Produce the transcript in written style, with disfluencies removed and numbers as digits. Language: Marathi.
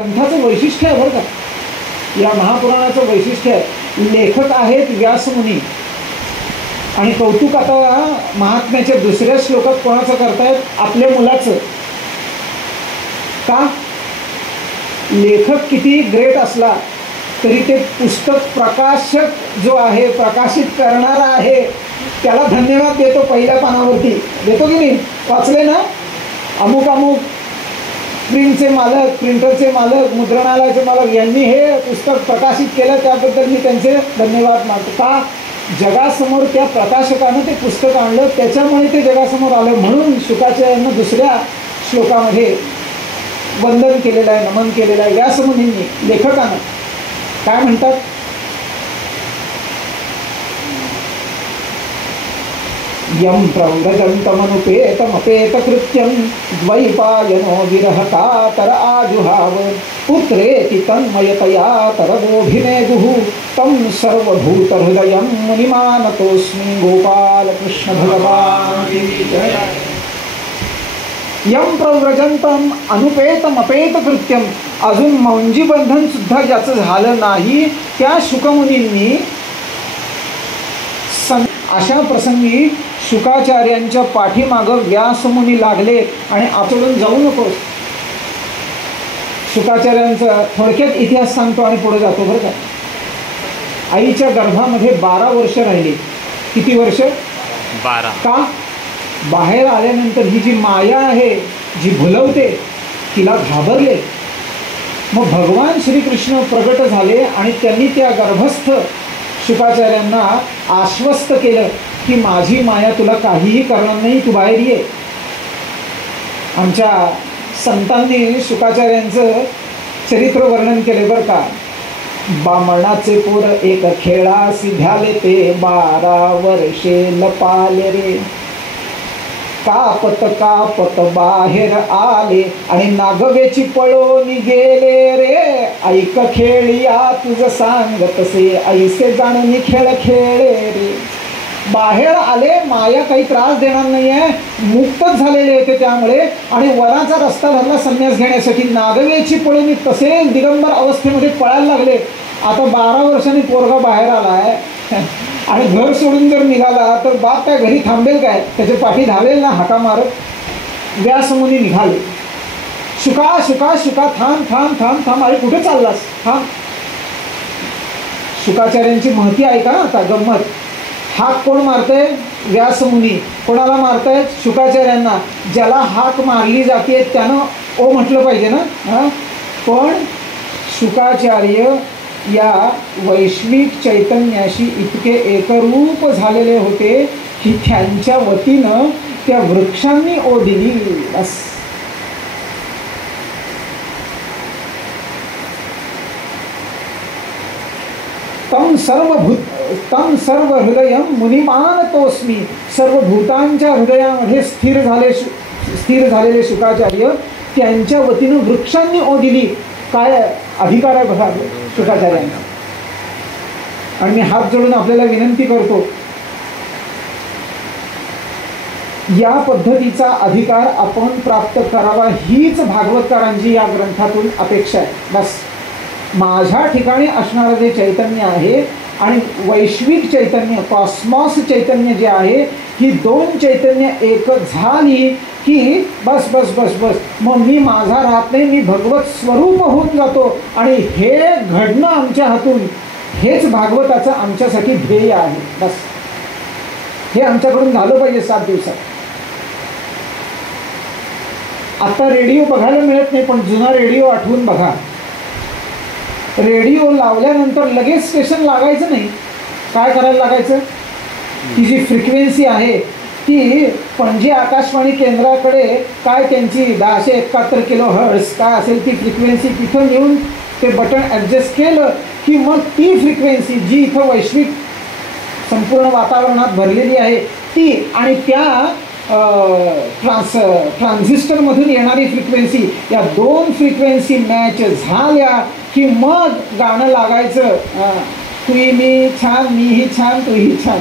ग्रंथाचं वैशिष्ट्य आहे बरं का, या महापुराणाचं वैशिष्ट्य आहे. लेखक आहेत व्यासमुनी आणि कौतुक आता महात्म्याच्या दुसऱ्या श्लोकात कोणाचं करतायत? आपल्या मुलाचं. का? लेखक किती ग्रेट असला तरी ते पुस्तक प्रकाशक जो आहे, प्रकाशित करणारा आहे, त्याला धन्यवाद देतो पहिल्या पानावरती. देतो की नाही? वाचले ना, अमुक अमुक प्रिंटचे मालक, प्रिंटरचे मालक, मुद्रणालयाचे मालक यांनी हे पुस्तक प्रकाशित केलं, त्याबद्दल मी त्यांचे धन्यवाद मानतो. का? जगासमोर त्या प्रकाशकानं ते पुस्तक आणलं, त्याच्यामुळे ते जगासमोर आलं. म्हणून शुकाचार्यांना दुसऱ्या श्लोकामध्ये वंदन केलेलं आहे, नमन केलेलं आहे व्यासमुनींनी लेखकानं. काय म्हणतात? यम प्रव्रजन्तमनुपेतमपेत कृत्यं द्वैपायनो विरहकातर आजुहाव पुत्रेति तन्मयतया तरवोभिनेदुः तं सर्वभूतहृदयं मुनिमानतोऽस्मि. गोपालकृष्ण भगवान की जय. यम प्रव्रजंतम अनुपेतमपेत कृत्यम, अजून मौंजी बंधन सुद्धा ज्याचं झालं नाही त्या शुकमुनींनी अशा प्रसंगी शुकाचार्यांच्या पाठीमागं व्यासमुनी लागले आणि आपळून जाऊ नकोस. शुकाचार्यांचा थोडक्यात इतिहास सांगतो आणि पुढे जातो बरं का. आईच्या गर्भामध्ये 12 वर्ष राहिली. किती वर्ष? 12. का? बाहेर आल्यानंतर ही जी माया आहे, जी भुलवते, तिला घाबरले. मग भगवान श्रीकृष्ण प्रगट झाले आणि त्यांनी त्या गर्भस्थ शुकाचार्यांना आश्वस्त केलं की माझी माया तुला काहीही करणार नाही, तू बाहेर ये. आमच्या संतांनी शुकाचार्यांचं चरित्र वर्णन केले बरं का. बामणाचे पोर एक खेळासी झाले ते 12 वर्षे लपाले रे. कापत कापत बाहेर आले आणि नागवेची पळून गेले रे. ऐक खेळिया तुझ सांग तसे ऐसे जाणून खेळ खेळे रे. बाहेर आले, माया काही त्रास देणार नाही आहे, मुक्तच झालेले होते त्यामुळे, आणि वनाचा रस्ता धरला संन्यास घेण्यासाठी. नागवेची पळून तसेच दिगंबर अवस्थेमध्ये पळायला लागले. आता 12 वर्षांनी पोरगा बाहेर आला आहे आणि घर सोडून जर निघाला तर बाप काय घरी थांबेल काय? त्याच्या पाठी धावेल ना हाका मारत. व्यासमुनी निघाले. शुका शुका शुका, थांब थांब थांब थांब, अरे कुठे चाललास? थांब. शुकाचार्यांची महती आहे का आता गंमत. हाक कोण मारतंय? व्यासमुनी. कोणाला मारतायत? शुकाचार्यांना. ज्याला हाक मारली जाते त्यानं ओ म्हटलं पाहिजे ना. पण शुकाचार्य या वैश्विक चैतन्याशी इतके एकरूप झालेले होते की त्यांच्या वतीनं त्या वृक्षांनी ओ दिली. बस. तम सर्व हृदयं मुनिमानतोस्मी. सर्व भूतांच्या हृदयामध्ये स्थिर झालेले शुकाचार्य त्यांच्या वतीनं वृक्षांनी ओ दिली. काय अधिकार आहे बघा शुकाचार्यांना. आणि मी हात जोडून आपल्याला विनंती करतो, या पद्धतीचा अधिकार आपण प्राप्त करावा हीच भागवतकारांची या ग्रंथातून अपेक्षा आहे. बस. माझ्या ठिकाणी असणारं जे चैतन्य आहे आणि वैश्विक चैतन्य, कॉस्मॉस चैतन्य जे आहे, ही 2 चैतन्य एक झाली की बस बस बस बस, मग मी माझा राहत नाही, मी भगवत स्वरूप होऊन जातो. आणि हे घडणं आमच्या हातून, हेच भागवताचं आमच्यासाठी ध्येय आहे. बस. हे आमच्याकडून झालं पाहिजे 7 दिवसात. आता रेडिओ बघायला मिळत नाही, पण जुना रेडिओ आठवून बघा. रेडिओ लावल्यानंतर लगेच स्टेशन लागायचं नाही. काय करायला लागायचं? ती जी फ्रिक्वेन्सी आहे ती पणजी आकाशवाणी केंद्राकडे काय त्यांची 1071 किलोहर्ट्झ काय असेल ती फ्रिक्वेन्सी, तिथं नेऊन ते बटन ॲडजस्ट केलं की मग ती फ्रिक्वेन्सी जी इथं वैश्विक संपूर्ण वातावरणात भरलेली आहे ती आणि त्या ट्रान्झिस्टरमधून येणारी फ्रिक्वेन्सी, या 2 फ्रिक्वेन्सी मॅच झाल्या की मग गाणं लागायचं. तूही मी छान, मीही छान, तूही छान.